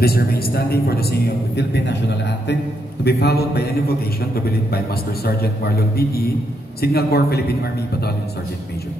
Please remain standing for the singing of the Philippine National Anthem, to be followed by an invocation to be led by Master Sergeant Marlon PE, Signal Corps Philippine Army Battalion Sergeant Major.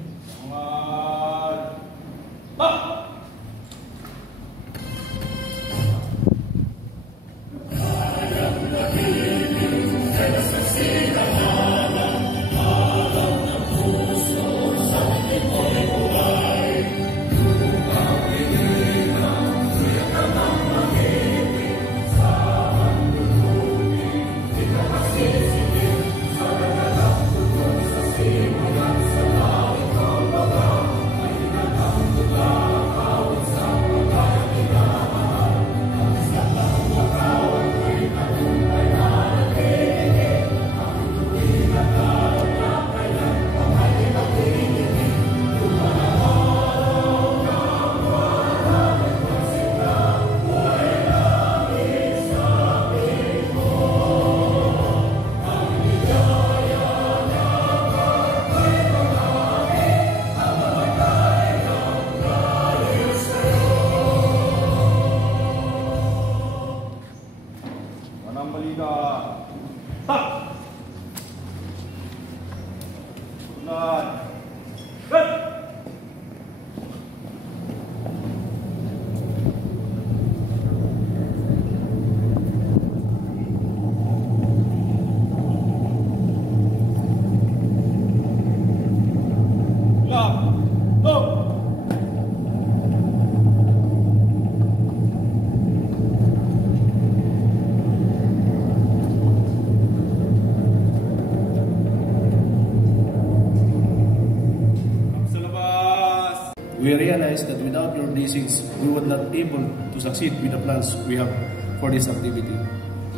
We realize that without your blessings, we would not be able to succeed with the plans we have for this activity.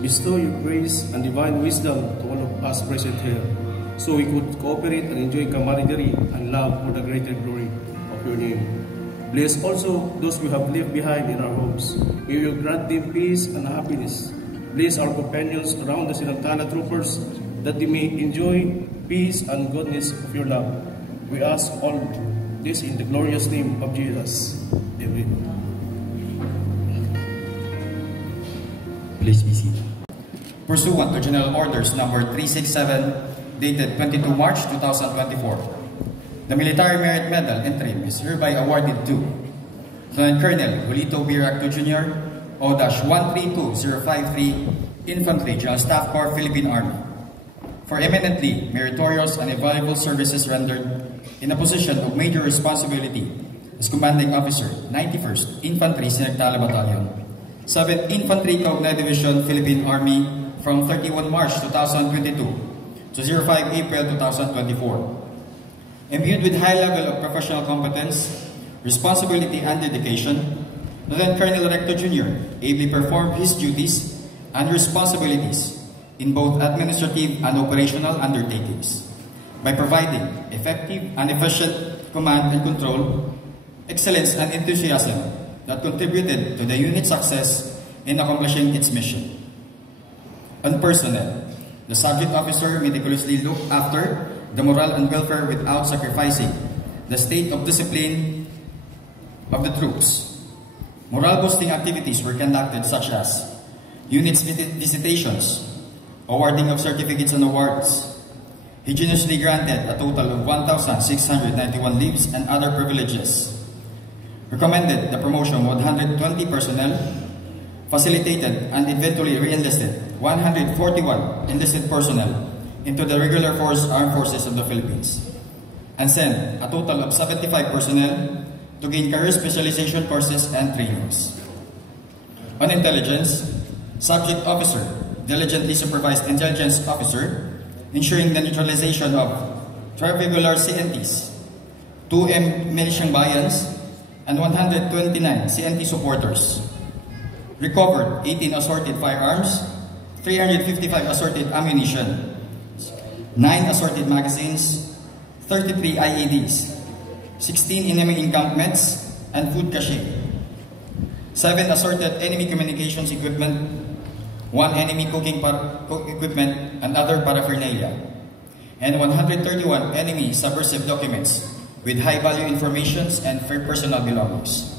Bestow your grace and divine wisdom to all of us present here, so we could cooperate and enjoy camaraderie and love for the greater glory of your name. Bless also those we have left behind in our homes. May you grant them peace and happiness. Bless our companions around the Sinagtana troopers, that they may enjoy peace and goodness of your love. We ask all this in the glorious name of Jesus. Amen. Please be seated. Pursuant to General Orders number 367, dated 22 March 2024, the Military Merit Medal interim is hereby awarded to Lieutenant Colonel Julito B. Racto Jr., O-132053, Infantry, General Staff Corps, Philippine Army, for eminently meritorious and invaluable services rendered in a position of major responsibility as Commanding Officer, 91st Infantry, Sinagtala Battalion, 7th Infantry Kaugna Division, Philippine Army, from 31 March 2022 to 05 April 2024. Imbued with high level of professional competence, responsibility, and dedication, Lieutenant Colonel Recto Jr. ably performed his duties and responsibilities in both administrative and operational undertakings by providing effective and efficient command and control, excellence and enthusiasm that contributed to the unit's success in accomplishing its mission. On personnel, the subject officer meticulously looked after the morale and welfare without sacrificing the state of discipline of the troops. Morale-boosting activities were conducted such as unit visitations, awarding of certificates and awards. He generously granted a total of 1,691 leaves and other privileges, recommended the promotion of 120 personnel, facilitated and eventually re-enlisted 141 enlisted personnel into the regular armed forces of the Philippines, and sent a total of 75 personnel to gain career specialization courses and trainings. On intelligence, subject officer diligently supervised intelligence officer, ensuring the neutralization of 12 regular CNTs, 2 militiang bayans, and 129 CNT supporters. Recovered 18 assorted firearms, 355 assorted ammunition, 9 assorted magazines, 33 IEDs, 16 enemy encampments and food cache, 7 assorted enemy communications equipment, 1 enemy cooking equipment and other paraphernalia, and 131 enemy subversive documents with high-value informations and personal belongings.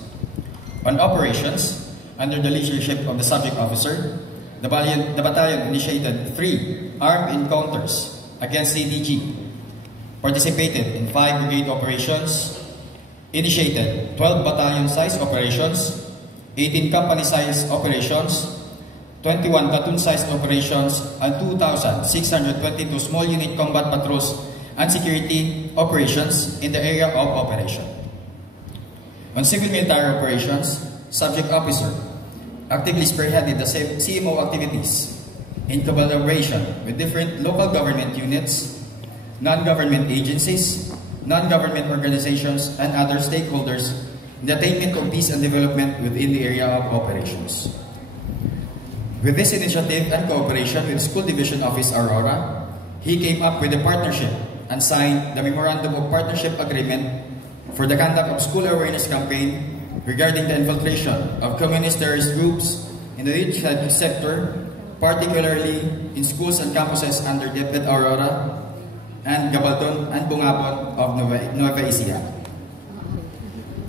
On operations, under the leadership of the subject officer, the battalion initiated 3 armed encounters against CDG, participated in 5 brigade operations, initiated 12 battalion-sized operations, 18 company-sized operations, 21 platoon-sized operations, and 2,622 small unit combat patrols and security operations in the area of operation. On civil military operations, subject officer actively spearheaded the CMO activities in collaboration with different local government units, non-government agencies, non-government organizations, and other stakeholders in the attainment of peace and development within the area of operations. With this initiative and cooperation with School Division Office Aurora, he came up with a partnership and signed the Memorandum of Partnership Agreement for the conduct of school awareness campaign regarding the infiltration of communist terrorist groups in the youth sector, particularly in schools and campuses under DepEd Aurora and Gabaldon and Bungabon of Nueva Ecija.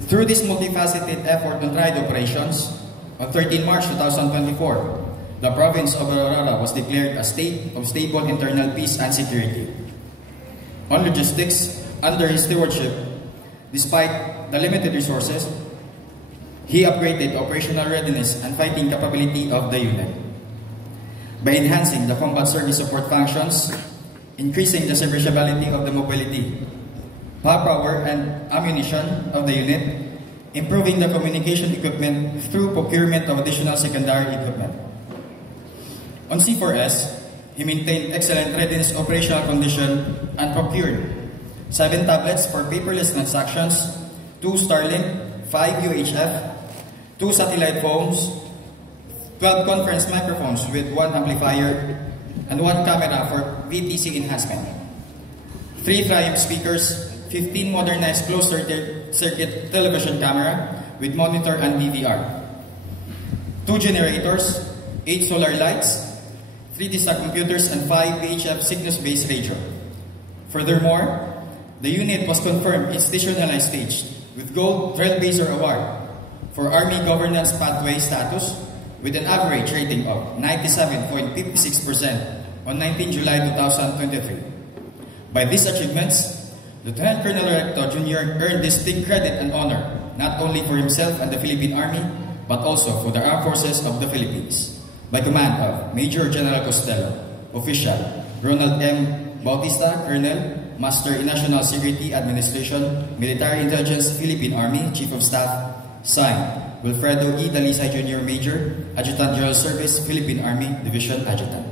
Through this multifaceted effort on tried operations, on 13 March 2024, the province of Aurora was declared a state of stable internal peace and security. On logistics, under his stewardship, despite the limited resources, he upgraded operational readiness and fighting capability of the unit by enhancing the combat service support functions, increasing the serviceability of the mobility, power and ammunition of the unit, improving the communication equipment through procurement of additional secondary equipment. On C4S, he maintained excellent readiness operational condition and procured 7 tablets for paperless transactions, 2 Starlink, 5 UHF, 2 satellite phones, 12 conference microphones with 1 amplifier, and 1 camera for VTC enhancement, 3 Triumph speakers, 15 modernized closed-circuit television camera with monitor and DVR, 2 generators, 8 solar lights, 3 disk computers, and 5 VHF signals-based radio. Furthermore, the unit was confirmed institutionalized stage with Gold Trailblazer Award for Army Governance Pathway status with an average rating of 97.56% on 19 July 2023. By these achievements, Lieutenant Colonel Recto Jr. earned distinct credit and honor not only for himself and the Philippine Army, but also for the Armed Forces of the Philippines, by command of Major General Costello, Official Ronald M. Bautista, Colonel, Master in National Security Administration, Military Intelligence, Philippine Army, Chief of Staff, signed, Wilfredo E. Dalisay Jr. Major, Adjutant General Service, Philippine Army, Division Adjutant.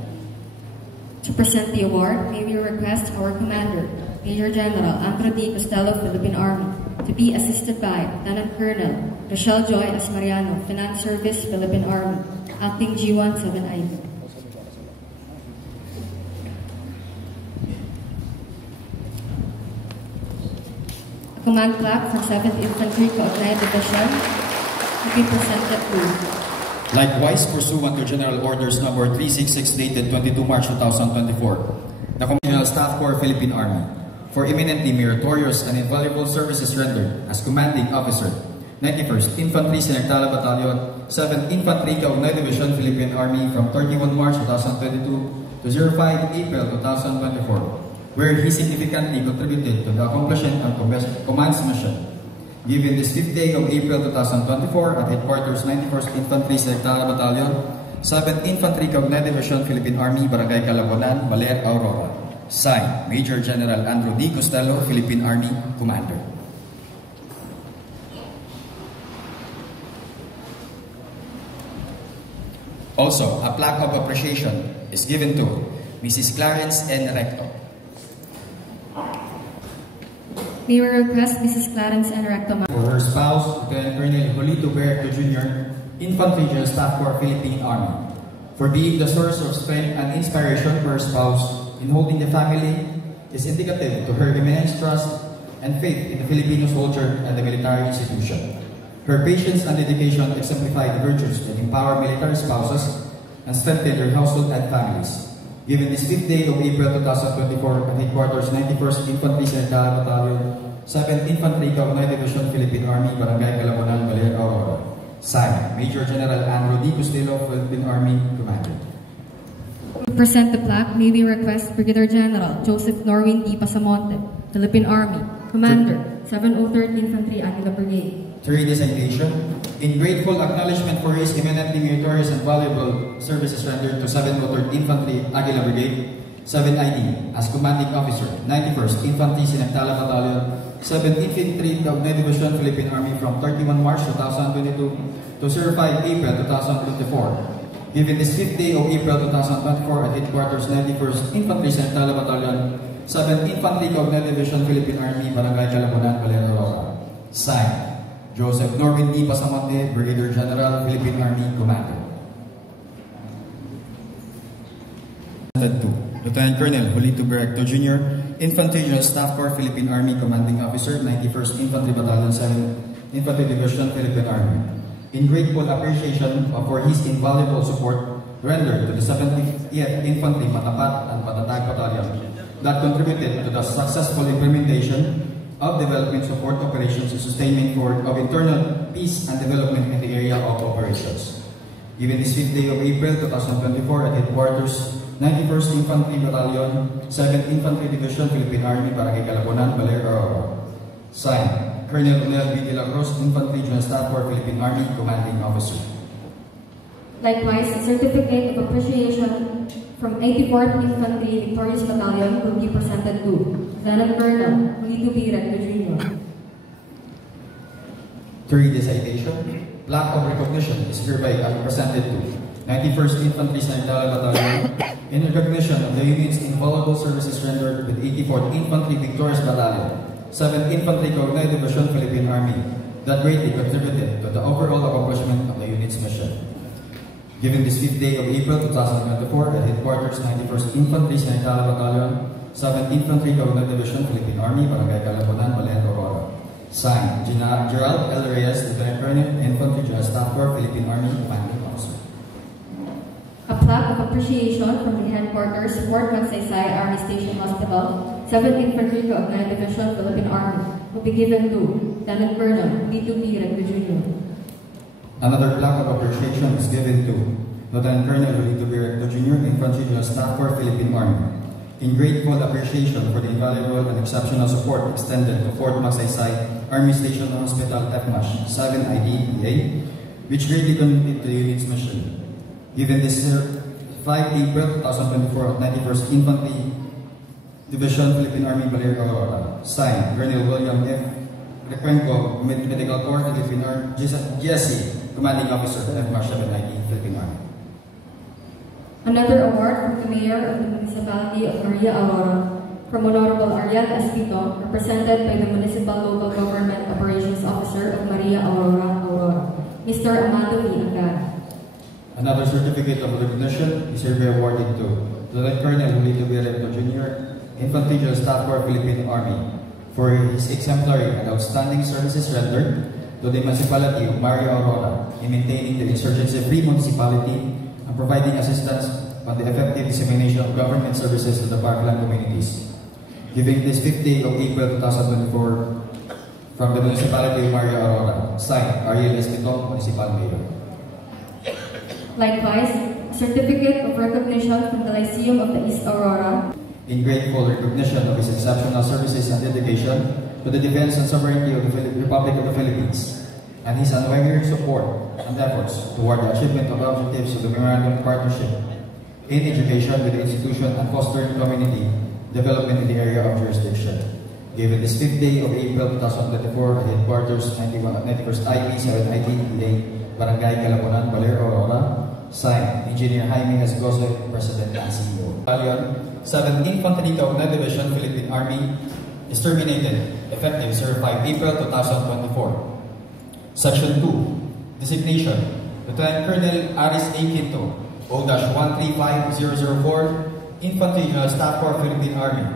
To present the award, may we request our Commander, Major General Andrew D. Costello, Philippine Army, to be assisted by Lieutenant Colonel Rochelle Joy Asmariano, Finance Service, Philippine Army, Acting G1 7IB. Command plaque for 7th Infantry Coordinate Division to be presented to. Likewise, pursuant to General Orders Number 366 dated 22 March 2024, the General Staff Corps Philippine Army, for eminently meritorious and invaluable services rendered as Commanding Officer, 91st Infantry Sinagtala Battalion, 7th Infantry Kaugnayan Division Philippine Army from 31 March 2022 to 05 April 2024. Where he significantly contributed to the accomplishment of Command's mission. Given this 5th day of April 2024 at Headquarters 91st Infantry Sinagtala Battalion, 7th Infantry Kaugnayan Division Philippine Army, Barangay Calabonan, Baler, Aurora. Signed, Major General Andrew D. Costello, Philippine Army Commander. Also, a plaque of appreciation is given to Mrs. Clarence N. Recto. May we request Mrs. Clarence N. Recto for her spouse, Lieutenant Colonel Julito Berto Jr., Infantry General Staff Corps Philippine Army, for being the source of strength and inspiration for her spouse in holding the family is indicative to her immense trust and faith in the Filipino soldier and the military institution. Her patience and dedication exemplify the virtues that empower military spouses and strengthen their household and families. Given this 5th day of April 2024 at Headquarters 91st Infantry Sinagtala Battalion, 7th Infantry Kaugnayan Division Philippine Army, Barangay Calabonan, Baler, Aurora. Signed, Major General Andrew D. Costello, Philippine Army Commander. To present the plaque, may we request Brigadier General Joseph Norwin D. Pasamonte, Philippine Army, Commander, 703rd Infantry Aguila Brigade. To read the citation, in grateful acknowledgement for his eminently meritorious and valuable services rendered to 703rd Infantry Aguila Brigade, 7ID, as Commanding Officer, 91st Infantry Sinagtala Battalion, 7th Infantry Caugnaw Division, Philippine Army from 31 March 2022 to 05 April 2024. Given this 5th day of April 2024 at Headquarters 91st Infantry Sinagtala Battalion, 7th Infantry Caugnaw Division, Philippine Army, Barangay Calabunan, Valero, Aurora. Signed, Joseph Norwin D. Pasamonte, Brigadier General, Philippine Army Commander. Lieutenant Colonel Julito Berrecto Jr., Infantry General Staff Corps, Philippine Army Commanding Officer, 91st Infantry Battalion, 7th Infantry Division, Philippine Army. In grateful appreciation for his invaluable support rendered to the 70th Infantry Matapat and Matatag Battalion that contributed to the successful implementation of development support operations and sustainment of internal peace and development in the area of operations. Given this 5th day of April 2024 at Headquarters 91st Infantry Battalion, 7th Infantry Division, Philippine Army, Barangay Calabunan, Valero, Aurora. Signed, Colonel Ronel B. De La Cruz, Infantry General Staff Corps, Philippine Army, Commanding Officer. Likewise, a certificate of appreciation from 84th Infantry Victorious Battalion will be presented to Lieutenant Colonel Julito B. Recto Jr. To read the citation, plaque of recognition is hereby presented to 91st Infantry Sinagtala Battalion in recognition of the unit's invaluable services rendered with 84th Infantry Victorious Battalion, 7th Infantry Caugnaw Division, Philippine Army, that greatly contributed to the overall accomplishment of the unit's mission. Given this 5th day of April 2024 at Headquarters 91st Infantry Sinagtala Battalion, 7th Infantry Caugnaw Division, Philippine Army, Barangay Calabunan, Valero, Aurora. Signed, Gerald L. Reyes, Lieutenant Colonel, Infantry General Staff Corps, Philippine Army, Commanding Officer. A plaque of appreciation from the Headquarters, Fort Magsaysay Army Station Hospital, 7th Infantry Caugnaw Division, Philippine Army, will be given to Lieutenant Colonel Julito B. Recto Jr. Another plaque of appreciation is given to Lieutenant Colonel Julito B. Recto Jr., Infantry General Staff Corps, Philippine Army, in grateful appreciation for the invaluable and exceptional support extended to Fort Magsaysay Army Station Hospital, FMASH, 7ID, which greatly contributed to the unit's mission. Given this 5 April 2024 at 91st Infantry Division, Philippine Army, Valero, Aurora. Signed, Colonel William F. Recuenco, Medical Corps, Philippine Army, GSC, Commanding Officer, FMASH 790, Philippine Army. Another award from the Mayor of the Municipality of Maria Aurora, from Honorable Ariel Espito, represented by the Municipal Local Government Operations Officer of Maria Aurora, Mr. Amado V. Angara. Another certificate of recognition is hereby awarded to Lieutenant Colonel Julito B. Recto Jr., Infantry General Staff Corps, Philippine Army, for his exemplary and outstanding services rendered to the municipality of Maria Aurora in maintaining the insurgency-free municipality and providing assistance on the effective dissemination of government services to the parkland communities. Giving this 5th day of April 2024 from the municipality of Maria Aurora, signed, Ariel Espito, Municipal Mayor. Likewise, a certificate of recognition from the Lyceum of the East Aurora, in grateful recognition of his exceptional services and dedication to the defense and sovereignty of the Republic of the Philippines, and his unwavering support and efforts toward the achievement of the objectives of the Memorandum of Partnership in education with the institution and fostering community development in the area of jurisdiction. Given this 5th day of April 2024 at Headquarters 91st IP 7IT Barangay Calabunan, Valero, Aurora. Signed, Engineer Jaime Esgoso, President and CEO. Battalion, 7th Infantry Caugnaw Division, Philippine Army, is terminated effective 05 April 2024. Section 2, Designation, Lieutenant Colonel Aris A. Quinto, O-135004, Infantry General Staff Corps, Philippine Army,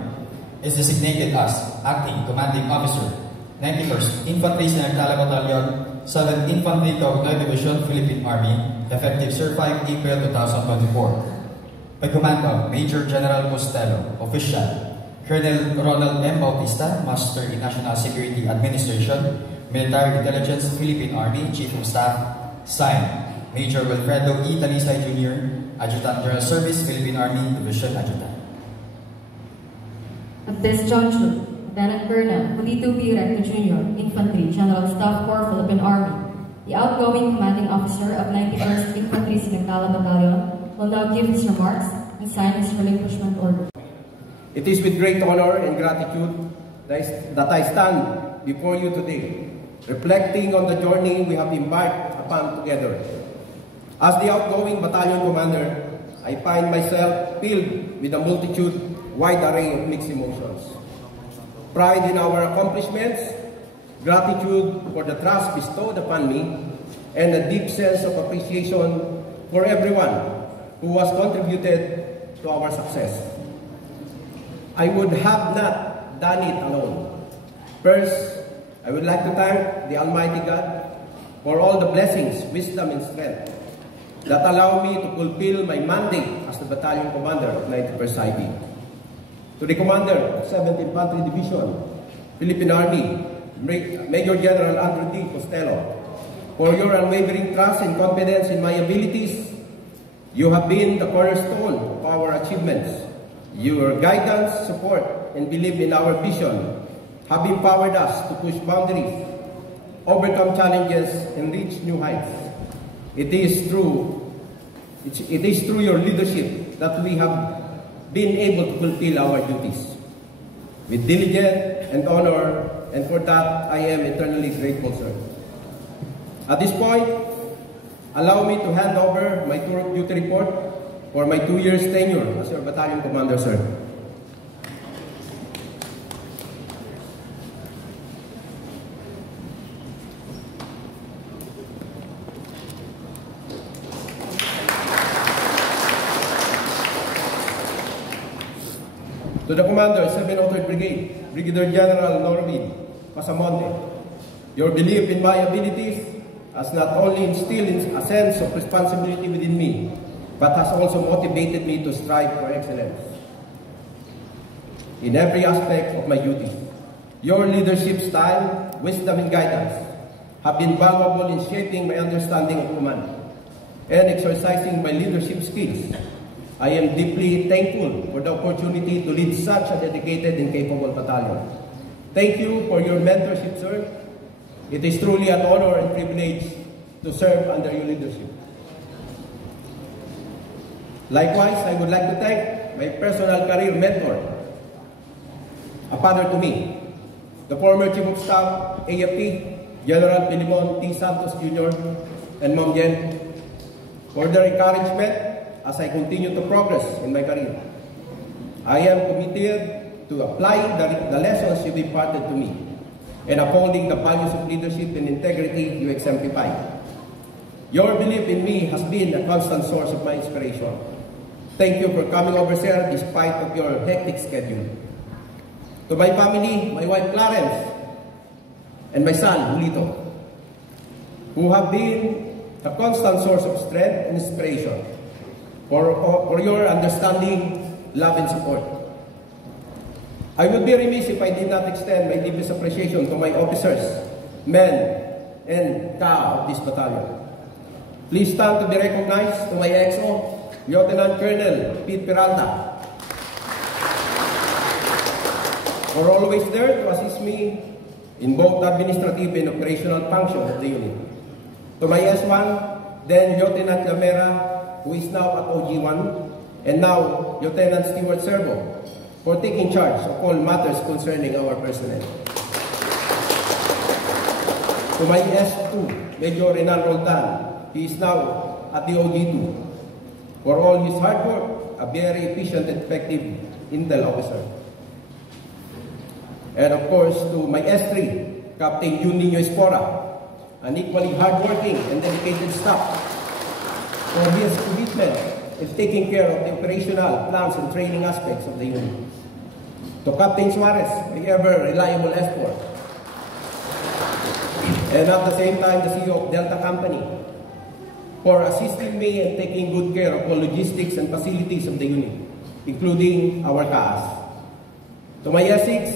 is designated as Acting Commanding Officer, 91st Infantry Sinagtala Battalion, 7th Infantry Caugnaw Division, Philippine Army, effective 5 April 2024. By command of Major General Costello, Official, Colonel Ronald M. Bautista, Master in National Security Administration, Military Intelligence, Philippine Army, Chief of Staff, Signed, Major Wilfredo E. Talisay Jr., Adjutant General Service, Philippine Army, Division Adjutant. At this juncture, Lieutenant Colonel Julito B. Recto Jr., Infantry, General Staff Corps, Philippine Army, the outgoing commanding officer of 91st Infantry Sinagdala Battalion, will now give his remarks and sign his relinquishment order. It is with great honor and gratitude that I stand before you today, reflecting on the journey we have embarked upon together. As the outgoing battalion commander, I find myself filled with a wide array of mixed emotions. Pride in our accomplishments, gratitude for the trust bestowed upon me, and a deep sense of appreciation for everyone who has contributed to our success. I would have not done it alone. First, I would like to thank the Almighty God for all the blessings, wisdom, and strength that allow me to fulfill my mandate as the Battalion Commander of 91st IB. To the Commander of 7th Infantry Division, Philippine Army, Major General Andrew D. Costello, for your unwavering trust and confidence in my abilities. You have been the cornerstone of our achievements. Your guidance, support, and belief in our vision have empowered us to push boundaries, overcome challenges, and reach new heights. It is through your leadership that we have been able to fulfill our duties with diligence and honor, and for that I am eternally grateful, sir. At this point, allow me to hand over my tour of duty report for my 2 years tenure as your battalion commander, sir. To the Commander, 703rd Brigade, Brigadier General Norvin Pasamonte, your belief in my abilities has not only instilled a sense of responsibility within me, but has also motivated me to strive for excellence in every aspect of my duties. Your leadership style, wisdom, and guidance have been valuable in shaping my understanding of command and exercising my leadership skills. I am deeply thankful for the opportunity to lead such a dedicated and capable battalion. Thank you for your mentorship, sir. It is truly an honor and privilege to serve under your leadership. Likewise, I would like to thank my personal career mentor, a father to me, the former Chief of Staff, AFP, General Pilimon T. Santos Jr. and Ma'am Jen, for their encouragement as I continue to progress in my career. I am committed to applying the lessons you've imparted to me and upholding the values of leadership and integrity you exemplify. Your belief in me has been a constant source of my inspiration. Thank you for coming over, sir, despite of your hectic schedule. To my family, my wife Clarence, and my son, Julito, who have been a constant source of strength and inspiration, for your understanding, love, and support. I would be remiss if I did not extend my deepest appreciation to my officers, men, and ka of this battalion. Please stand to be recognized to my XO, Lieutenant Colonel Pete Peralta, for always there to assist me in both administrative and operational functions of the unit. To my S1, then Lieutenant Lamera, who is now at OG1, and now Lieutenant Stewart Servo, for taking charge of all matters concerning our personnel. To my S2, Major Renan Roldan, he is now at the OG2, for all his hard work, a very efficient and effective intel officer. And of course, to my S3, Captain Jun Nino Espora, an equally hardworking and dedicated staff, for his commitment in taking care of the operational plans and training aspects of the unit. To Captain Suarez, my ever-reliable escort, and at the same time the CEO of Delta Company, for assisting me in taking good care of all logistics and facilities of the unit, including our CAAS. To my S6,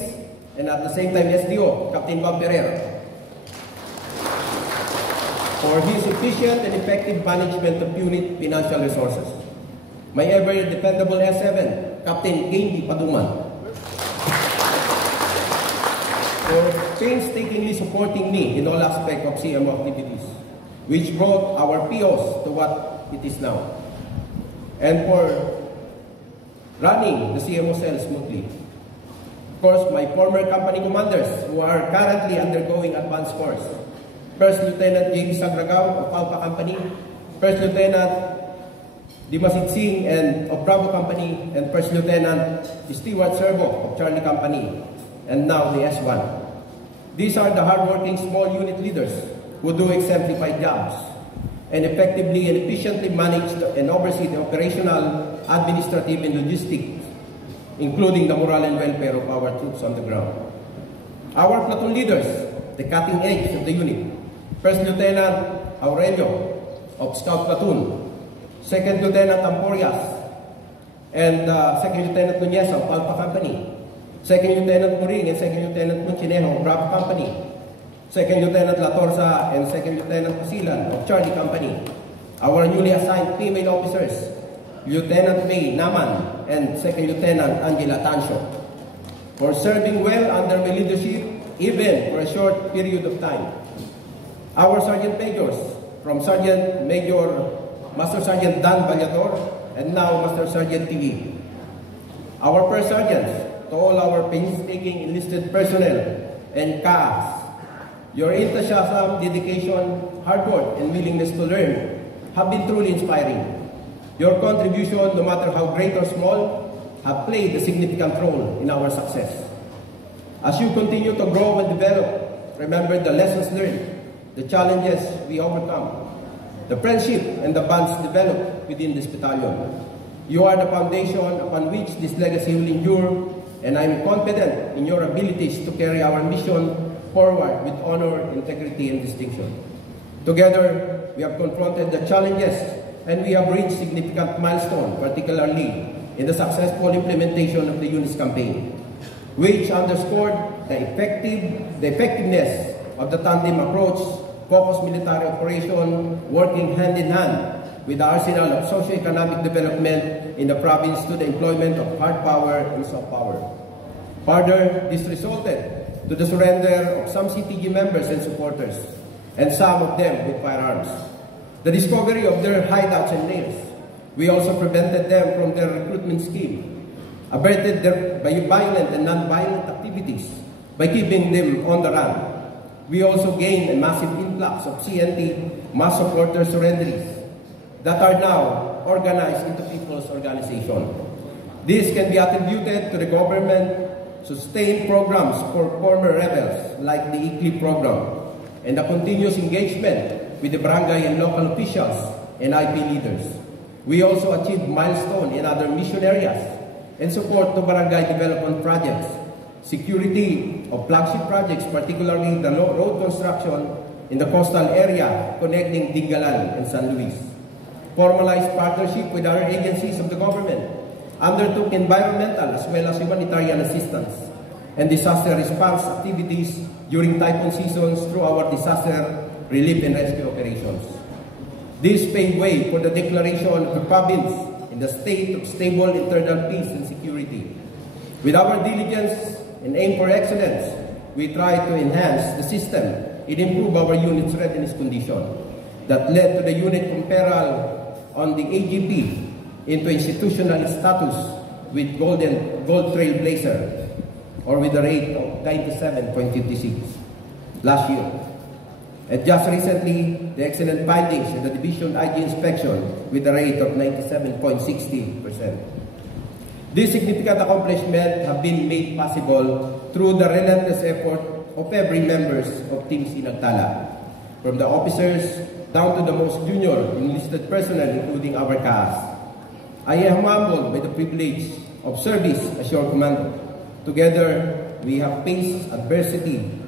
and at the same time SDO, Captain Bob Pereira, for his efficient and effective management of unit financial resources. My ever-dependable S7, Captain Candy Paduman, for painstakingly supporting me in all aspects of CMO activities, which brought our POs to what it is now, and for running the CMO cell smoothly. Of course, my former company commanders who are currently undergoing advanced course. First Lieutenant J.B. Sagragao of Alpha Company, First Lieutenant Dimasit Singh and of Bravo Company, and First Lieutenant Stewart Servo of Charlie Company, and now the S1. These are the hardworking small unit leaders who do exemplified jobs and effectively and efficiently manage and oversee the operational, administrative, and logistics, including the morale and welfare of our troops on the ground. Our platoon leaders, the cutting edge of the unit, First Lieutenant Aurelio of Scout Platoon, Second Lieutenant Amporias, and Second Lieutenant Nunez of Alpha Company, Second Lieutenant Muring and Second Lieutenant Munchinejo of Bravo Company, Second Lieutenant La Torsa and Second Lieutenant Pasilan of Charlie Company, our newly assigned female officers, Lieutenant May Naman and Second Lieutenant Angela Tancho, for serving well under my leadership, even for a short period of time. Our Sergeant Majors, from Sergeant Major Master Sergeant Dan Ballador, and now Master Sergeant TV. Our First Sergeants, to all our painstaking enlisted personnel and CAAS, your enthusiasm, dedication, hard work, and willingness to learn have been truly inspiring. Your contribution, no matter how great or small, have played a significant role in our success. As you continue to grow and develop, remember the lessons learned, the challenges we overcome, the friendship and the bonds developed within this battalion. You are the foundation upon which this legacy will endure, and I'm confident in your abilities to carry our mission forward with honor, integrity, and distinction. Together, we have confronted the challenges and we have reached significant milestones, particularly in the successful implementation of the UNIS campaign, which underscored the effectiveness of the tandem approach, focused military operation, working hand in hand with the arsenal of socio-economic development in the province to the employment of hard power and soft power. Further, this resulted to the surrender of some CTG members and supporters, and some of them with firearms. The discovery of their hideouts and lairs. We also prevented them from their recruitment scheme, averted their violent and non-violent activities by keeping them on the run. We also gained a massive influx of CNT mass supporter surrenderies that are now organized into people's organization. This can be attributed to the government-sustained programs for former rebels like the ICLI program and the continuous engagement with the barangay and local officials and IP leaders. We also achieved milestones in other mission areas and support to barangay development projects, security of flagship projects, particularly the road construction in the coastal area connecting Dingalan and San Luis. Formalized partnership with other agencies of the government, undertook environmental as well as humanitarian assistance and disaster response activities during typhoon seasons through our disaster relief and rescue operations. This paved way for the declaration of the province in the state of stable internal peace and security. With our diligence and aim for excellence, we try to enhance the system and improve our unit's readiness condition that led to the unit conferral on the AGP into institutional status with Gold Trailblazer, or with a rate of 97.56 last year. And just recently, the excellent findings in the Division IG inspection with a rate of 97.60%. These significant accomplishments have been made possible through the relentless effort of every members of Team Sinagtala, from the officers down to the most junior enlisted personnel, including our CAAS. I am humbled by the privilege of service as your commander. Together, we have faced adversity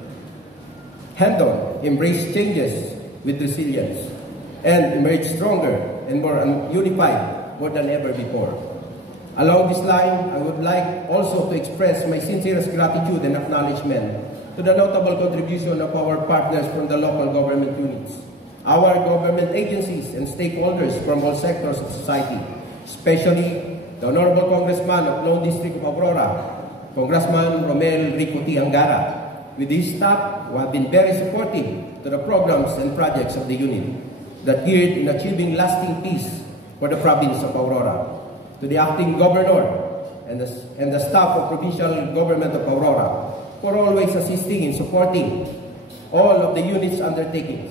head-on, embraced changes with resilience, and emerged stronger and more unified more than ever before. Along this line, I would like also to express my sincerest gratitude and acknowledgement to the notable contribution of our partners from the local government units, our government agencies and stakeholders from all sectors of society, especially the Honorable Congressman of Lone District of Aurora, Congressman Romel Rico T. Angara, with his staff who have been very supportive to the programs and projects of the unit that geared in achieving lasting peace for the province of Aurora. To the acting governor and the staff of provincial government of Aurora for always assisting in supporting all of the unit's undertakings.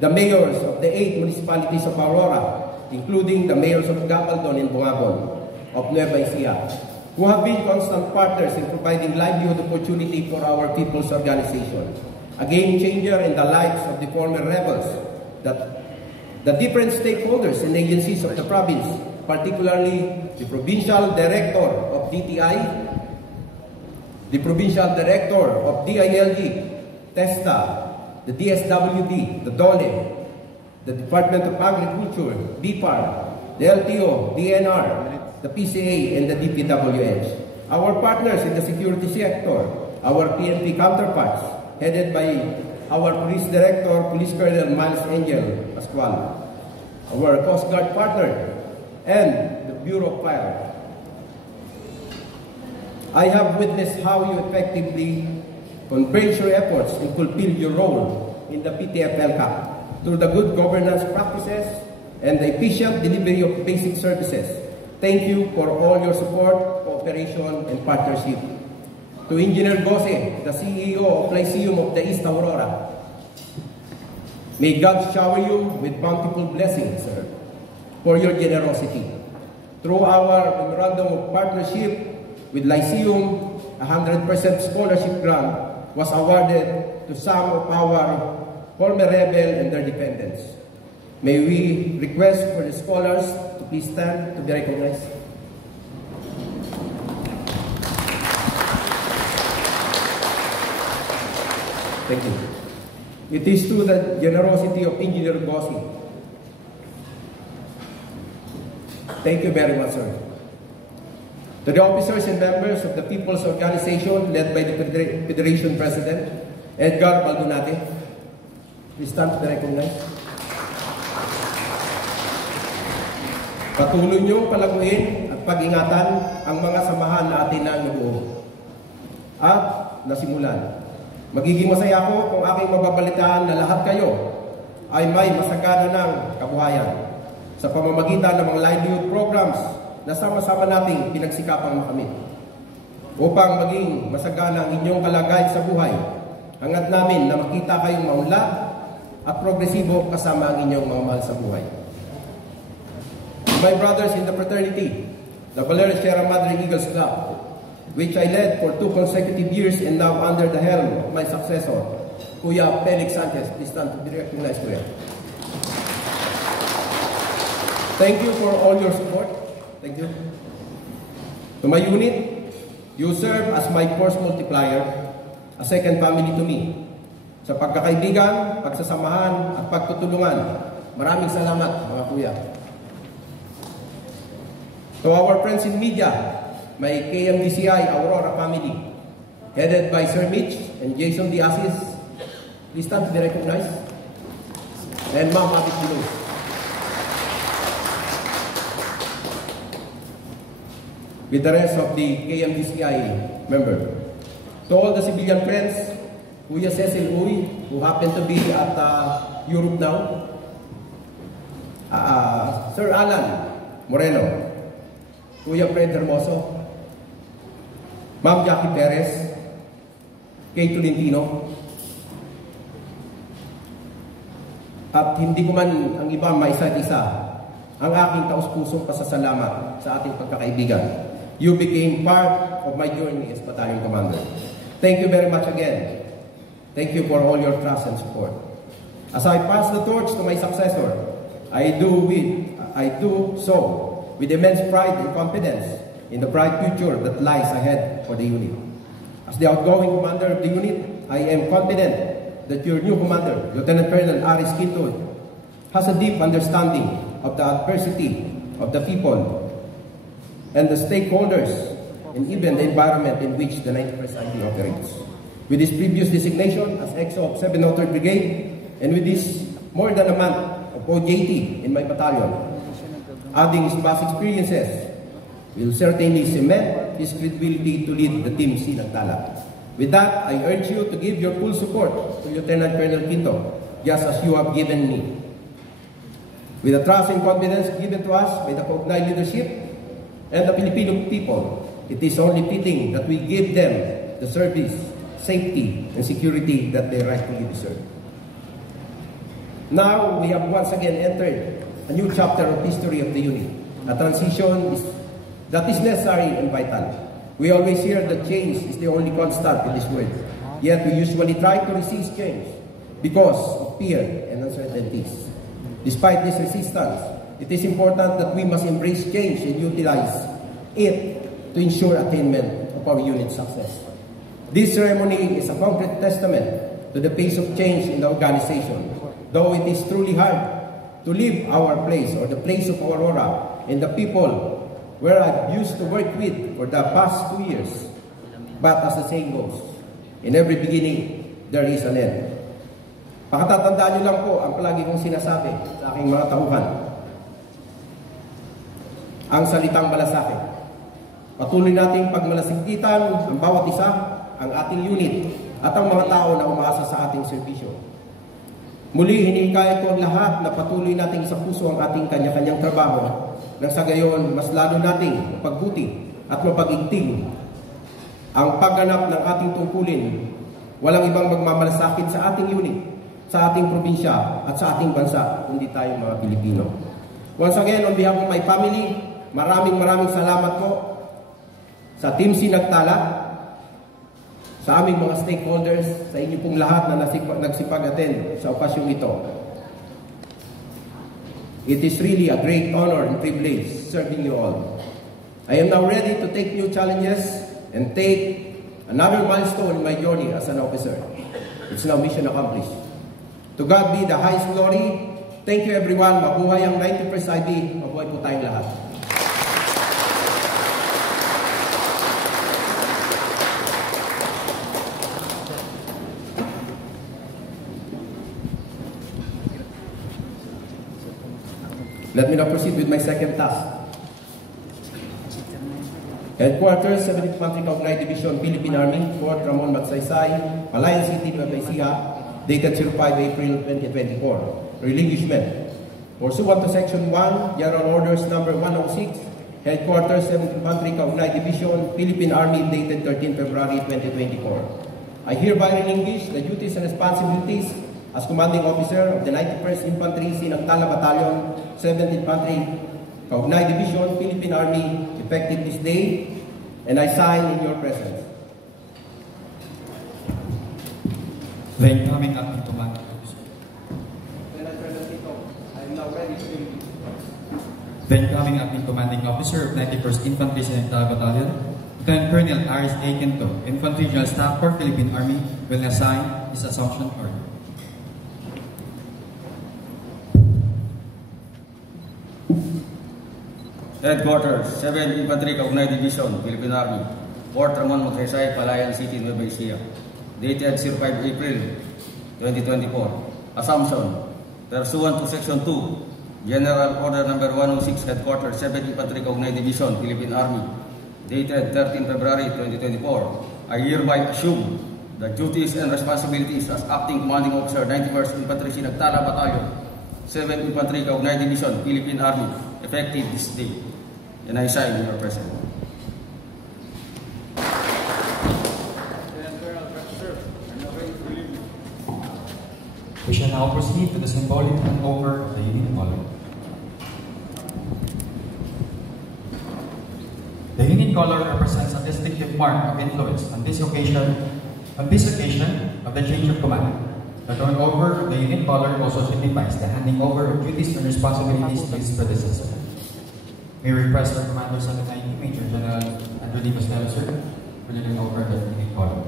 The mayors of the 8 municipalities of Aurora, including the mayors of Gabaldon and Bungabon, of Nueva Ecija, who have been constant partners in providing livelihood opportunity for our people's organization, a game changer in the lives of the former rebels, that the different stakeholders and agencies of the province, particularly the provincial director of DTI, the provincial director of DILG, TESTA, the DSWD, the DOLE, the Department of Agriculture, BIPAR, the LTO, DNR, the PCA, and the DPWH. Our partners in the security sector, our PNP counterparts, headed by our Police Director, Police Colonel Miles Angel Pascual, our Coast Guard partner, and the Bureau of Fire. I have witnessed how you effectively converge your efforts and fulfill your role in the PTF-LCAC through the good governance practices and the efficient delivery of basic services. Thank you for all your support, cooperation, and partnership. To Engineer Gose, the CEO of Lyceum of the East Aurora, may God shower you with bountiful blessings, sir, for your generosity. Through our memorandum of partnership with Lyceum, 100% scholarship grant was awarded to some of our former rebel and their dependents. May we request for the scholars to please stand to be recognized. Thank you. It is to the generosity of Engineer Gossi. Thank you very much, sir. To the officers and members of the People's Organization led by the Federation President, Edgar Baldonate, please stand to be recognized. Patuloy niyong palaguin at pag-ingatan ang mga samahan na atin na nabuo at nasimulan. Magiging masaya ako kung aking mababalitaan na lahat kayo ay may masagana ng kabuhayan sa pamamagitan ng mga livelihood programs na sama-sama nating pinagsikapang makamit. Upang maging masagana ang inyong kalagayan sa buhay, hangad namin na makita kayong maunlad at progresibo kasama ang inyong mga mahal sa buhay. My brothers in the fraternity, the Valera Sierra Madre Eagles Club, which I led for 2 consecutive years and now under the helm of my successor, Kuya Felix Sanchez. Please stand to be recognized, Kuya. Thank you for all your support. Thank you. To my unit, you serve as my force multiplier, a second family to me. Sa pagkakaibigan, pagsasamahan, at pagtutulungan, maraming salamat, mga kuya. To our friends in media, my KMDCI Aurora family, headed by Sir Mitch and Jason Diazis, please stand to be recognized. And Ma'am Abit Dilo. With the rest of the KMDCI member. To all the civilian friends, Kuya Cecil Uy, who happen to be at Europe now, Sir Alan Moreno, Kuya Fred Hermoso, Ma'am Jackie Perez, Kay Tolentino, at hindi ko man ang iba maisa-isa ang aking taus-pusong pasasalamat sa ating pagkakaibigan. You became part of my journey as Battalion Commander. Thank you very much again. Thank you for all your trust and support. As I pass the torch to my successor, I do so with immense pride and confidence in the bright future that lies ahead for the unit. As the outgoing commander of the unit, I am confident that your new commander, Lieutenant Colonel Aris Quinto, has a deep understanding of the adversity of the people and the stakeholders and even the environment in which the 91st ID operates. With his previous designation as EXO of 703rd Brigade and with his more than a month of OJT in my battalion. Adding his past experiences will certainly cement his credibility to lead the Team Sinagtala. With that, I urge you to give your full support to Lieutenant Colonel Quinto, just as you have given me. With the trust and confidence given to us by the Kaugnay leadership and the Filipino people, it is only fitting that we give them the service, safety, and security that they rightfully deserve. Now, we have once again entered a new chapter of history of the unit, a transition that is necessary and vital. We always hear that change is the only constant in this world, yet we usually try to resist change because of fear and uncertainties. Despite this resistance, it is important that we must embrace change and utilize it to ensure attainment of our unit's success. This ceremony is a concrete testament to the pace of change in the organization, though it is truly hard to leave our place or the place of Aurora and the people where I've used to work with for the past 2 years. But as the saying goes, in every beginning, there is an end. Pakatatandaan nyo lang po ang palagi kong sinasabi sa aking mga tauhan. Ang salitang malasakit. Patuloy nating pagmalasigitan ang bawat isa, ang ating unit, at ang mga tao na umaasa sa ating serbisyo. Muli, hinihikayat ko ang lahat na patuloy nating sa puso ang ating kanya-kanyang trabaho nang sa gayon, mas lalo nating pagbuti at mapag-igting ang pagganap ng ating tungkulin. Walang ibang magmamalasakit sa ating unit, sa ating probinsya at sa ating bansa, kundi tayo mga Pilipino. Once again, on behalf of my family, maraming salamat po sa Team Sinagtala, sa aming mga stakeholders, sa inyo pong lahat na nagsipag-attend sa okasyong ito. It is really a great honor and privilege serving you all. I am now ready to take new challenges and take another milestone in my journey as an officer. It's now mission accomplished. To God be the highest glory. Thank you everyone. Mabuhay ang 91st IB. Mabuhay po tayong lahat. Let me now proceed with my second task. Headquarters, 7th Infantry Kaugnay Division, Philippine Army, Fort Ramon Magsaysay, Palayan City, Nueva Ecija, dated 05 April 2024. Relinquishment. Pursuant to Section 1, General Orders Number 106, Headquarters, 7th Infantry Kaugnay Division, Philippine Army, dated 13 February 2024. I hereby relinquish the duties and responsibilities as Commanding Officer of the 91st Infantry Sinagtala Battalion, 7th Infantry Kaugnay Division, Philippine Army, effective this day, and I sign in your presence. The incoming acting commanding officer. I am now ready to release. The incoming acting commanding officer of 91st Infantry Sinagtala Battalion, Lieutenant Colonel Aris A. Quinto, Infantry General Staff for Philippine Army, will assign his assumption order. Headquarters, 7th Infantry Kaugnay Division, Philippine Army, Fort Ramon Magsaysay, Palayan City, Nueva Ecija, dated 05 April 2024. Assumption, pursuant to Section 2, General Order Number 106, Headquarters, 7th Infantry Kaugnay Division, Philippine Army, dated 13 February 2024, I hereby assume the duties and responsibilities as Acting Commanding Officer, 91st Infantry Sinagtala Battalion, 7th Infantry Kaugnay Division, Philippine Army, effective this day. And I sign in your presence. We shall now proceed to the symbolic handover of the Unit Color. The Unit Color represents a distinctive mark of influence on this occasion of the change of command. The turnover of the Unit Color also signifies the handing over of duties and responsibilities to his predecessor. May we request our Commander of the 90 Major General Andrew D. Costello, sir, for handing over the Unit Color.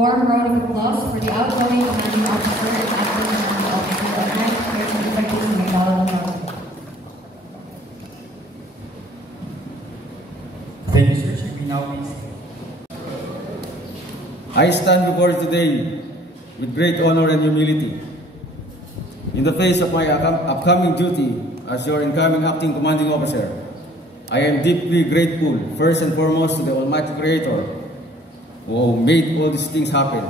warm round of applause for the outgoing commanding officer and acting commanding officer of 9th Air Infantry Mandaluyong Norte. Thank you, sir. Should we now please? I stand before you today with great honor and humility. In the face of my upcoming duty as your incoming acting commanding officer, I am deeply grateful, first and foremost, to the Almighty Creator who made all these things happen.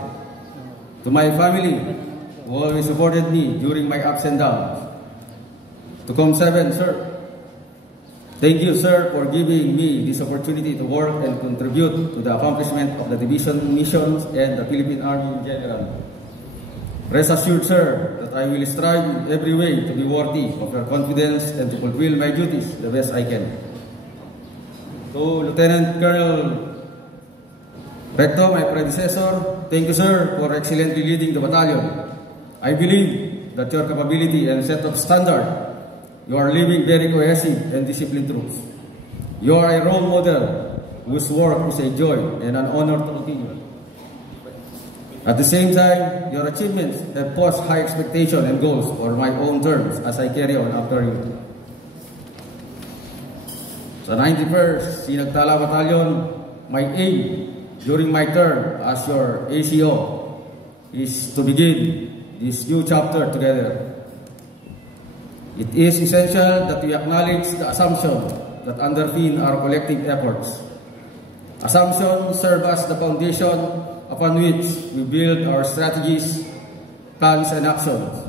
To my family, who always supported me during my ups and downs. To COM7, sir, thank you, sir, for giving me this opportunity to work and contribute to the accomplishment of the division missions and the Philippine Army in general. Rest assured, sir, that I will strive in every way to be worthy of your confidence and to fulfill my duties the best I can. To Lieutenant Colonel Recto, my predecessor, thank you, sir, for excellently leading the battalion. I believe that your capability and set of standard, you are living very cohesive and disciplined troops. You are a role model whose work is a joy and an honor to continue. At the same time, your achievements have posed high expectations and goals for my own terms as I carry on after you. Sa 91st Sinagtala Battalion, my aim during my term as your ACO is to begin this new chapter together. It is essential that we acknowledge the assumption that underpin our collective efforts. Assumptions serve as the foundation upon which we build our strategies, plans, and actions.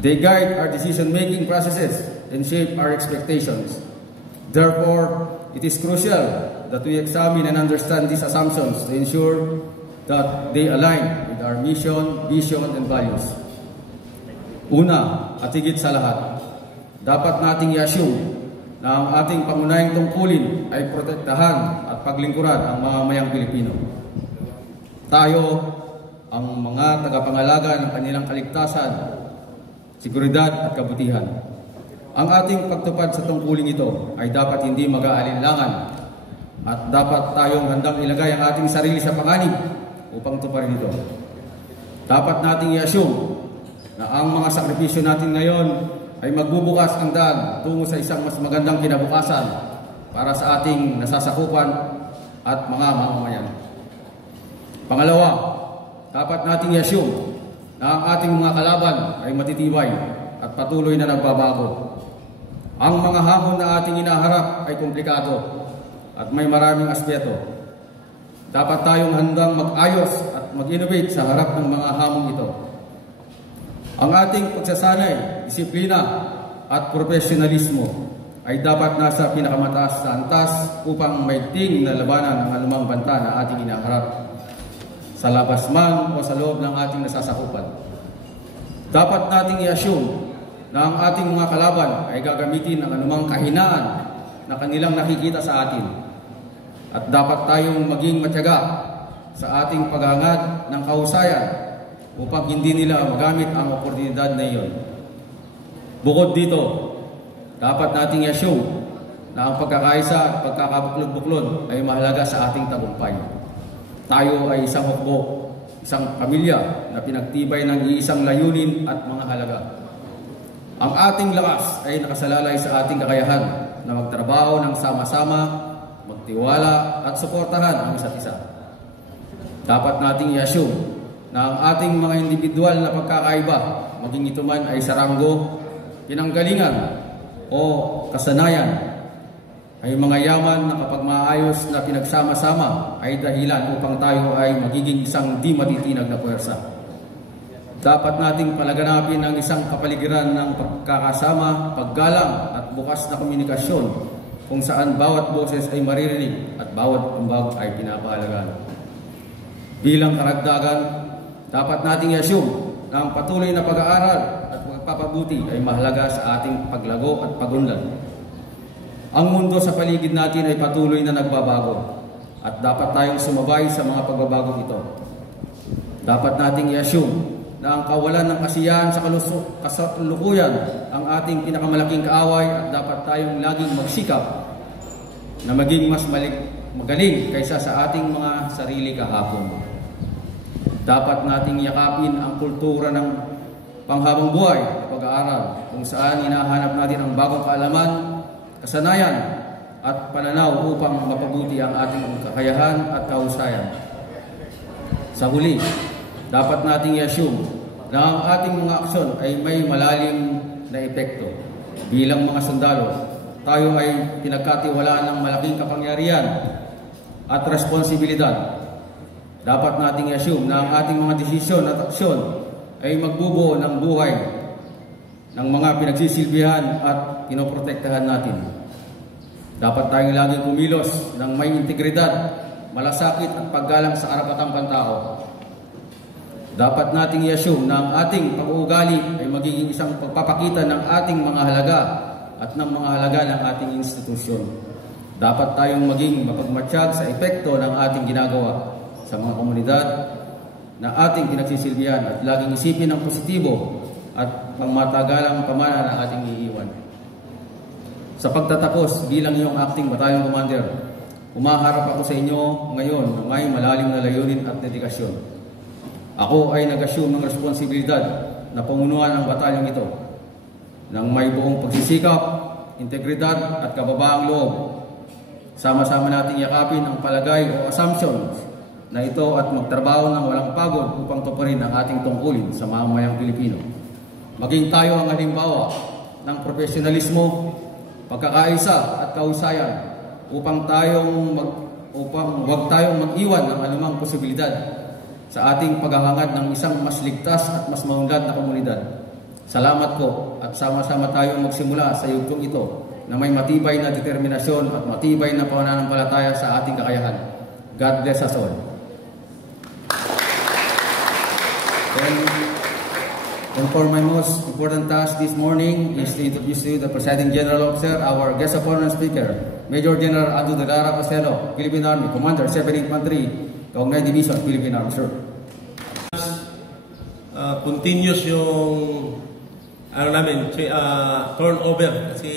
They guide our decision-making processes and shape our expectations. Therefore, it is crucial that we examine and understand these assumptions to ensure that they align with our mission, vision, and values. Una, at higit sa lahat, dapat nating i-assume na ang ating pangunahing tungkulin ay protektahan at paglingkuran ang mamamayang Pilipino. Tayo ang mga tagapangalaga ng kanilang kaligtasan, seguridad at kabutihan. Ang ating pagtupad sa tungkulin ito ay dapat hindi mag-aalinlangan at dapat tayong handang ilagay ang ating sarili sa panganib upang tuparin ito. Dapat nating i-assume na ang mga sakripisyo natin ngayon ay magbubukas ang daan tungo sa isang mas magandang kinabukasan para sa ating nasasakupan at mga mamamayan. Pangalawa, dapat nating i-assume na ang ating mga kalaban ay matitibay at patuloy na nagbabago. Ang mga hamon na ating inaharap ay komplikado at may maraming aspeto. Dapat tayong handang mag-ayos at mag-innovate sa harap ng mga hamon ito. Ang ating pagsasanay, disiplina at profesionalismo ay dapat nasa pinakamataas na antas upang maigting na labanan ang anumang banta na ating inaharap, sa labas man o sa loob ng ating nasasakupan. Dapat nating i-assume na ang ating mga kalaban ay gagamitin ang anumang kahinaan na kanilang nakikita sa atin. At dapat tayong maging matyaga sa ating paghangad ng kahusayan upang hindi nila magamit ang oportunidad na iyon. Bukod dito, dapat nating i-assume na ang pagkakaisa at pagkakabuklod-buklod ay mahalaga sa ating tagumpay. Tayo ay isang hukbo, isang pamilya na pinagtibay ng iisang layunin at mga halaga. Ang ating lakas ay nakasalalay sa ating kakayahan na magtrabaho ng sama-sama, magtiwala at suportahan ang isa't isa. Dapat nating i-assume na ang ating mga individual na pagkakaiba, maging ito man ay saranggo, pinanggalingan o kasanayan, ay mga yaman na kapag maayos na pinagsama-sama ay dahilan upang tayo ay magiging isang di matitinag na puwersa. Dapat nating palaganapin ang isang kapaligiran ng pagkakasama, paggalang at bukas na komunikasyon kung saan bawat boses ay maririnig at bawat ambag ay pinapahalagan. Bilang karagdagan, dapat nating i-assume na ang patuloy na pag-aaral at pagpapabuti ay mahalaga sa ating paglago at pagunlad. Ang mundo sa paligid natin ay patuloy na nagbabago at dapat tayong sumabay sa mga pagbabagong ito. Dapat nating i-assume na ang kawalan ng kasiyahan sa kasalukuyan ang ating pinakamalaking kaaway at dapat tayong laging magsikap na maging mas magaling kaysa sa ating mga sarili kahapon. dapat nating yakapin ang kultura ng panghabang buhay at pag-aaral kung saan hinahanap natin ang bagong kaalaman, kasanayan at pananaw upang mapabuti ang ating kakayahan at kahusayan. Sa huli, dapat nating i-assume na ang ating mga aksyon ay may malalim na epekto. Bilang mga sundalo, tayo ay pinagkatiwalaan ng malaking kapangyarihan at responsibilidad. Dapat nating i-assume na ang ating mga desisyon at aksyon ay magbubuo ng buhay ng mga pinagsisilbihan at pinoprotektahan natin. Dapat tayong laging kumilos ng may integridad, malasakit at paggalang sa karapatang pantao. Dapat nating i-assume na ang ating pag-uugali ay magiging isang pagpapakita ng ating mga halaga at ng mga halaga ng ating institusyon. Dapat tayong maging mapagmatsyag sa epekto ng ating ginagawa sa mga komunidad na ating pinagsisilbihan at laging isipin ang positibo at pangmatagalang pamana na ating iiwan. Sa pagtatapos bilang iyong acting battalion commander, umaharap ako sa inyo ngayon na may malalim na layunin at dedikasyon. Ako ay nag-assume ng responsibilidad na pamunuan ang batalyong ito ng may buong pagsisikap, integridad at kababaang loob. Sama-sama nating yakapin ang palagay o assumptions na ito at magtrabaho ng walang pagod upang tuparin ang ating tungkulin sa mamamayang Pilipino. Maging tayo ang halimbawa ng profesionalismo, pagkakaisa at kahusayan upang wag tayong mag-iwan ng anumang posibilidad sa ating paghahangad ng isang mas ligtas at mas maunlad na komunidad. Salamat po at sama-sama tayong magsimula sa yugtong ito na may matibay na determinasyon at matibay na pananampalataya sa ating kakayahan. God bless us all. And for my most important task this morning is to introduce you the Presiding General Officer, our guest of honor speaker, Major General Andrew De Lara Costello, Philippine Army, Commander, 7th Infantry, Kaugnay Division, Philippine Army, sir. Continuous yung turnover kasi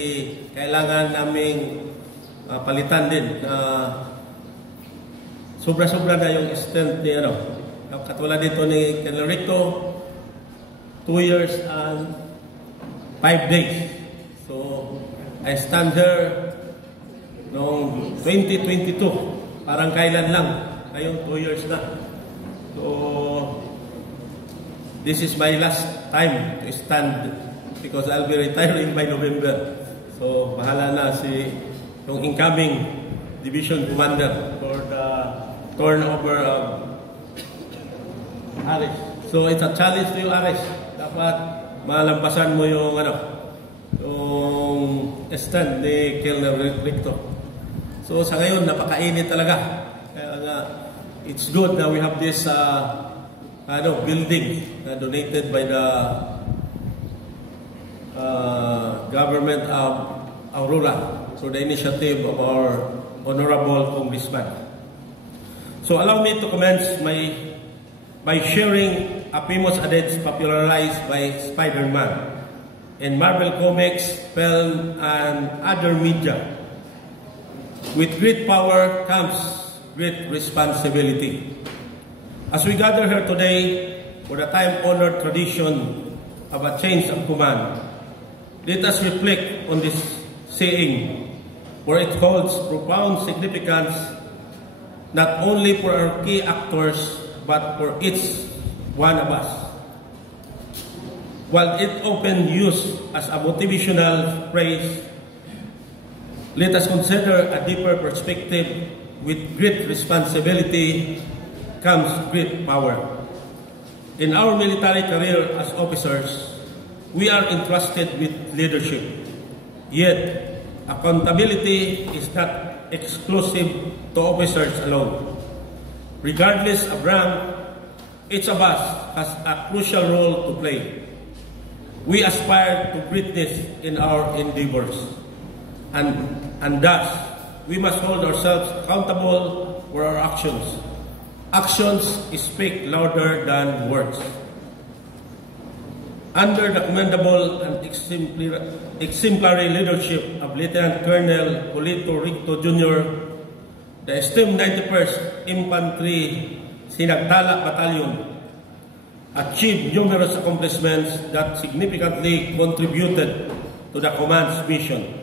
kailangan naming palitan din. Sobra-sobra na yung extent ni katulad dito ni Colonel Ricto, 2 years and 5 days. So, I stand there noong 2022. Parang kailan lang. Ngayon, 2 years na. So, this is my last time to stand because I'll be retiring by November. So, bahala na yung incoming division commander for the turnover of Aris. So, it's a challenge to you, Aris. Dapat malampasan mo yung stand ni Colonel Ricto. So, sa ngayon, napakainit talaga. Kaya nga, it's good that we have this building donated by the government of Aurora for the initiative of our Honorable Congressman. So allow me to commence by sharing a famous adage popularized by Spider-Man in Marvel Comics, film, and other media. With great power comes great responsibility. As we gather here today for the time-honored tradition of a change of command, let us reflect on this saying, for it holds profound significance not only for our key actors, but for each one of us. While it often used as a motivational phrase, let us consider a deeper perspective. With great responsibility comes great power. In our military career as officers, we are entrusted with leadership. Yet, accountability is not exclusive to officers alone. Regardless of rank, each of us has a crucial role to play. We aspire to greatness in our endeavors, and thus, we must hold ourselves accountable for our actions. Actions speak louder than words. Under the commendable and exemplary leadership of Lieutenant Colonel Polito Ricto Jr., the esteemed 91st Infantry Sinagtala Battalion achieved numerous accomplishments that significantly contributed to the command's mission.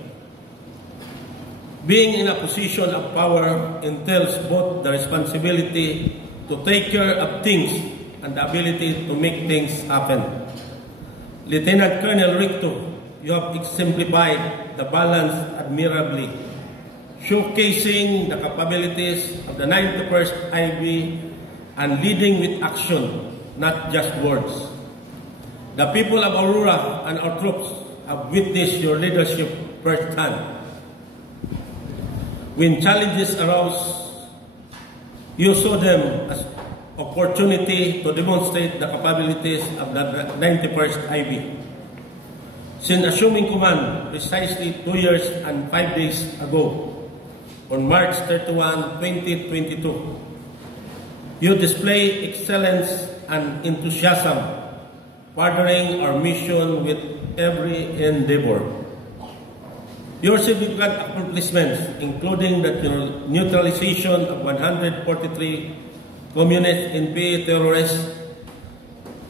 Being in a position of power entails both the responsibility to take care of things and the ability to make things happen. Lieutenant Colonel Ricto, you have exemplified the balance admirably, showcasing the capabilities of the 91st IB and leading with action, not just words. The people of Aurora and our troops have witnessed your leadership firsthand. When challenges arose, you saw them as opportunity to demonstrate the capabilities of the 91st IB. Since assuming command precisely 2 years and 5 days ago, on March 31, 2022, you display excellence and enthusiasm, furthering our mission with every endeavor. Your significant accomplishments, including the neutralization of 143 communist NPA terrorists,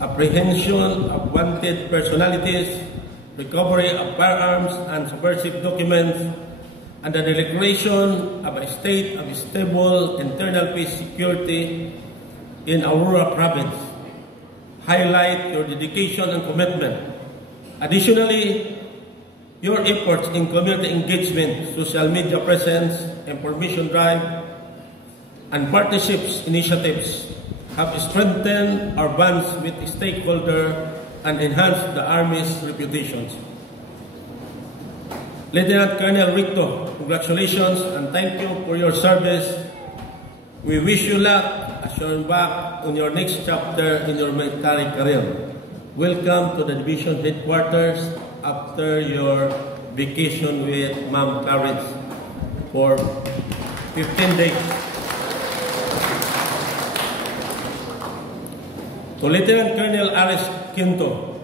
apprehension of wanted personalities, recovery of firearms and subversive documents, and the declaration of a state of stable internal peace security in Aurora province, highlight your dedication and commitment. Additionally, your efforts in community engagement, social media presence, information drive, and partnerships initiatives have strengthened our bonds with stakeholders and enhanced the Army's reputation. Lieutenant Colonel Ricto, congratulations and thank you for your service. We wish you luck as you embark on your next chapter in your military career. Welcome to the division headquarters after your vacation with Ma'am Clarence for 15 days. To Lieutenant Colonel Aris Quinto,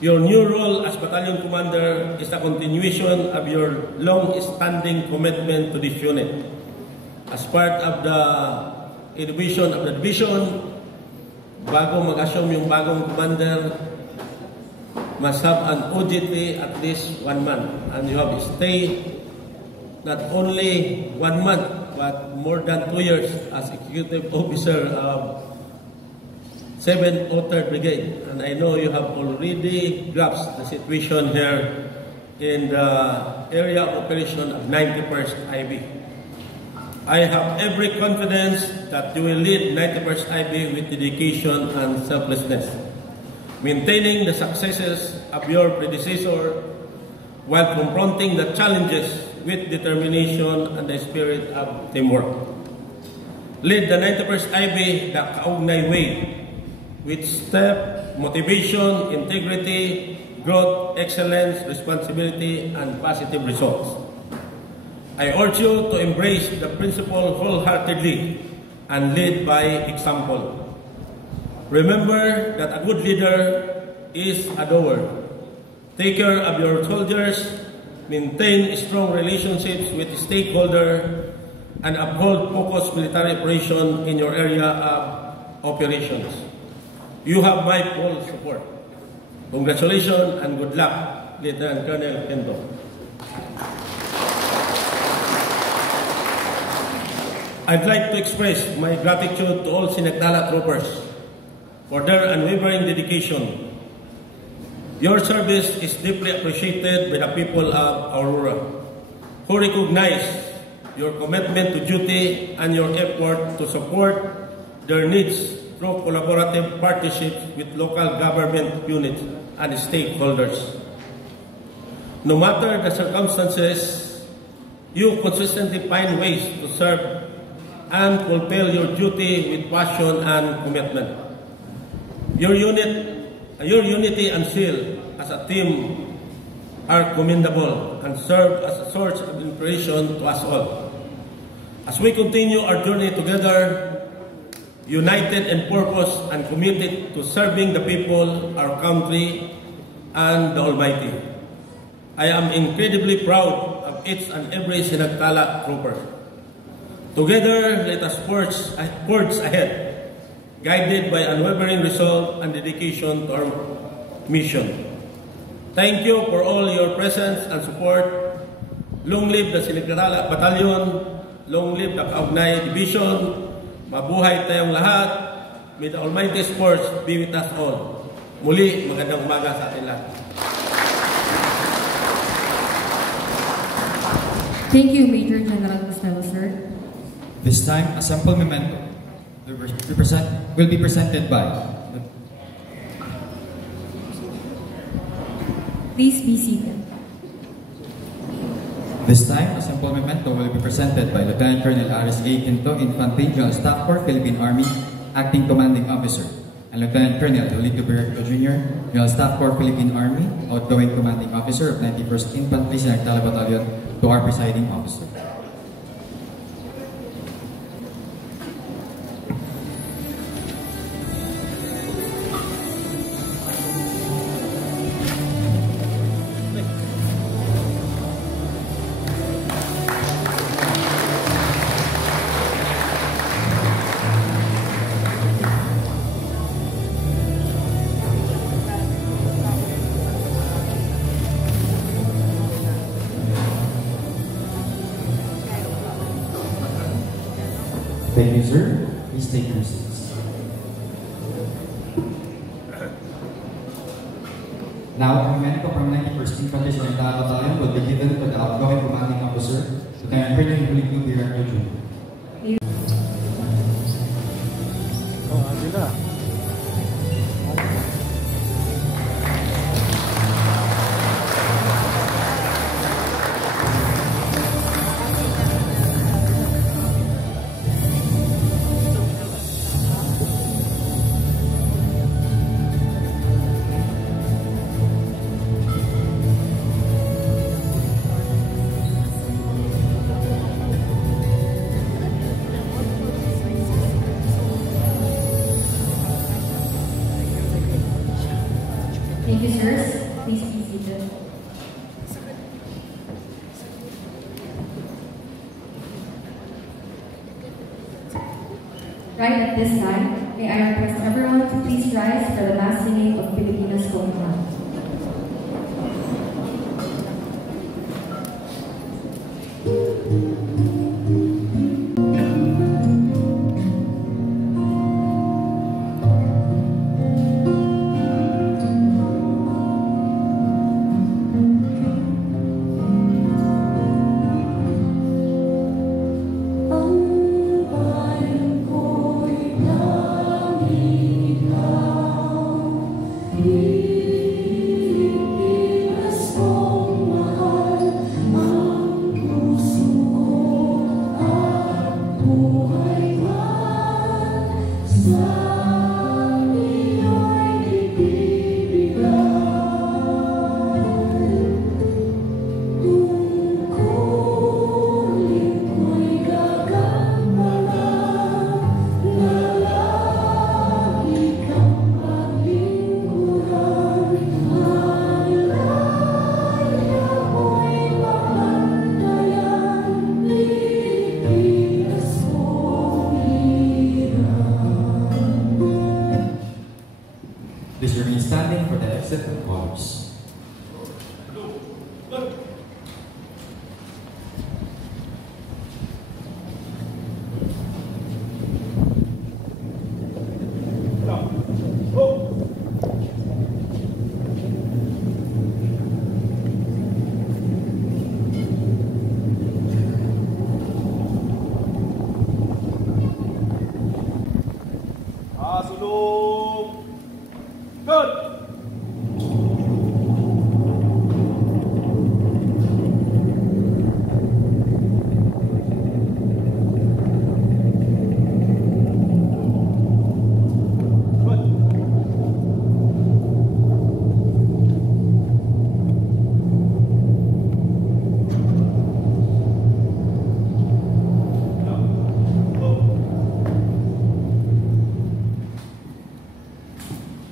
your new role as Battalion Commander is a continuation of your long-standing commitment to this unit. As part of the division bago mag-assume yung bagong commander, must have an OJT at least 1 month. And you have stayed not only 1 month, but more than 2 years as executive officer of 7th Outer Brigade. And I know you have already grasped the situation here in the area of operation of 91st IB. I have every confidence that you will lead 91st IB with dedication and selflessness, maintaining the successes of your predecessor while confronting the challenges with determination and the spirit of teamwork. Lead the 91st IB the kaugnay way with step, motivation, integrity, growth, excellence, responsibility, and positive results. I urge you to embrace the principle wholeheartedly and lead by example. Remember that a good leader is a doer. Take care of your soldiers, maintain strong relationships with stakeholders, and uphold focused military operation in your area of operations. You have my full support. Congratulations and good luck, Lieutenant Colonel Quinto. I'd like to express my gratitude to all Sinagdala troopers for their unwavering dedication. Your service is deeply appreciated by the people of Aurora, who recognize your commitment to duty and your effort to support their needs through collaborative partnerships with local government units and stakeholders. No matter the circumstances, you consistently find ways to serve and fulfill your duty with passion and commitment. Your unity and zeal as a team are commendable and serve as a source of inspiration to us all. As we continue our journey together, united in purpose and committed to serving the people, our country, and the Almighty, I am incredibly proud of each and every Sinagdala trooper. Together, let us forge ahead, guided by unwavering resolve and dedication to our mission. Thank you for all your presence and support. Long live the Siligdala Battalion, long live the Kaugnay Division, mabuhay tayong lahat. May the Almighty Force be with us all. Muli, magandang umaga sa atin lahat. Thank you, Major General Costello, sir. This time, a sample memento will be presented by. Please be seated. This time, a sample memento will be presented by Lieutenant Colonel Aris A. Quinto, Infantry, General Staff Corps, Philippine Army, Acting Commanding Officer, and Lieutenant Colonel Jolito Berrecto Jr., General Staff Corps, Philippine Army, Outgoing Commanding Officer of 91st Infantry, Sinagtala Battalion, to our presiding officer. Thank you, sir. Please take your seats. Now, a memento from 91st Infantry Sinagtala Battalion will be given to the outgoing commanding officer, Lieutenant Colonel Jolito Berrecto Jr. Thank you, sirs. Please be seated. Right at this time, may I request everyone to please rise for the mass singing of Pilipinas Komuhan. Please remain standing for the exit of colors. Good.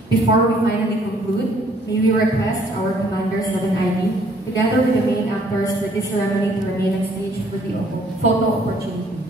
Before we finally conclude, may we request our Commander 7ID, together with the main actors for this ceremony, to remain on stage for the photo opportunity.